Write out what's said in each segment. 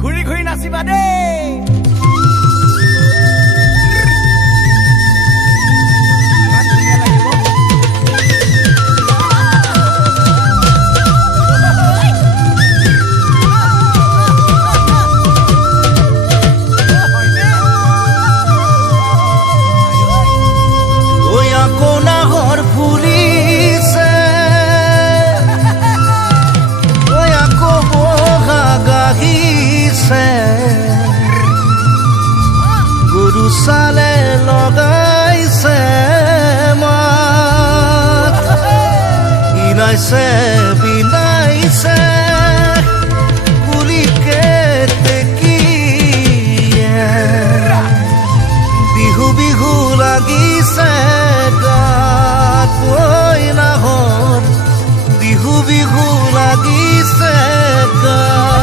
ঘূৰি ঘূৰি নাচিবা দেই। গরু সালে লগাইছে মাত ইনাইছে বিনাইছে কুলিকে তেকিয়ে বিহু বিহু লাগিছে গাত ঐ নাহৰ বিহু বিহু লাগিছে গাত।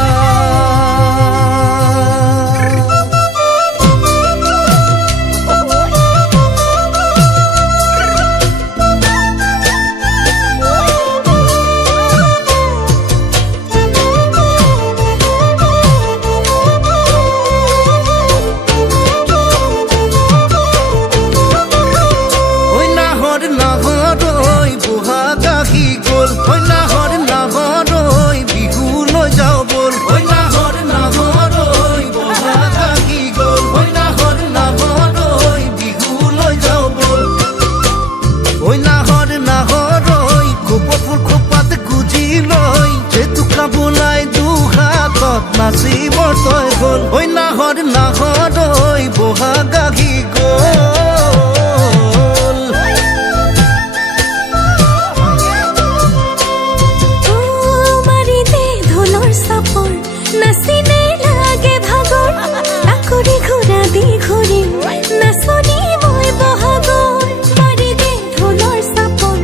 নাচিবৰ তই গ'ল ঐ নাহৰ নাহৰ ঐ বহাগাহি গ'ল। মাৰি দে ঢোলৰ চাপৰ নাচিনে লাগে ভাগৰ তাকৰি ঘূৰা দি ঘূৰিম নাচনি মই বহাগৰ। মাৰি দে ঢোলৰ চাপৰ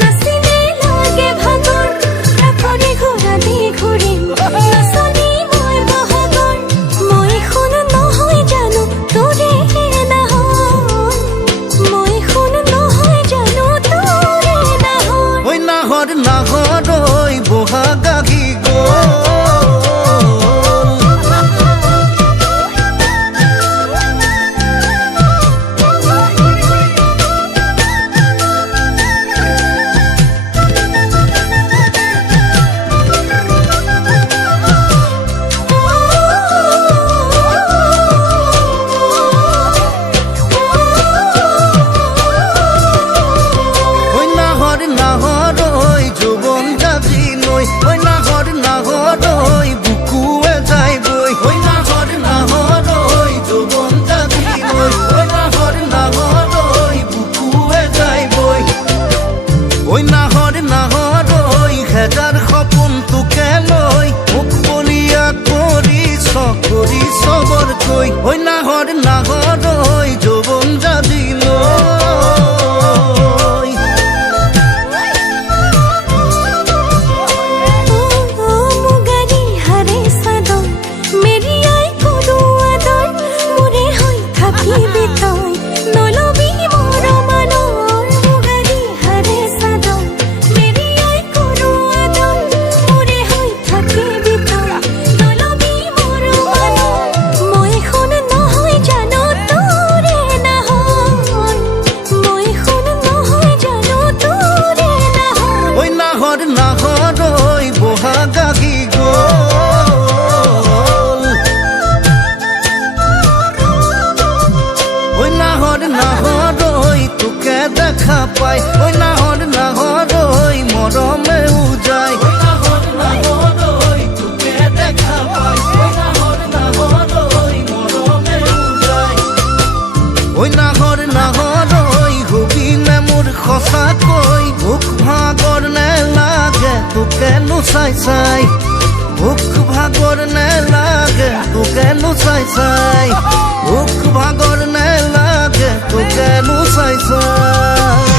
নাচিনে লাগে ভাগৰ তাকৰি ঘূৰা দি ঘূৰিম নাচনি নাহৰ ঐ বহাগাহি গ'ল। হেজাৰ সপোন তোকে লৈ মোক বলিয়া কৰি চবৰকৈ ঐ নাহৰ নাহৰ ঐ যৌৱন যাদি লৈ। মুগাৰী হাৰে চাদৰ মেৰিয়াই কৰো আদৰ মোৰে হৈ থাকিবি তই নলবি মোৰ মানৰ। মুগাৰী হাৰে চাদৰ মেৰিয়াই কৰো আদৰ মোৰে হৈ থাকিবি তই নলবি মোৰ মানৰ। মই শুন নহয় জানো তোৰে নাহৰ মই শুন নহয় জানো তোৰে নাহৰ। ঐ নাহৰ নাহৰ ঐ বহাগাহি গ'ল। ঐ নাহৰ নাহৰ ঐ তোকে দেখা পাই ঐ নাহৰ নাহৰ ঐ মৰমে উজাই ঐ নাহৰ নাহৰ ঐ তোকে দেখা পাই ঐ নাহৰ নাহৰ ঐ মৰমে উজাই ঐ নাহৰ নাহৰ ঐ হবিনে মোৰ সঁচাকৈ ভোক ভাগৰ নেলাগে তোকে নোচাই চাই ভোক ভাগৰ নেলাগে তোকে নোচাই চাই ভোক ভাগৰ নেলাগে তোকে নোচাই চাই।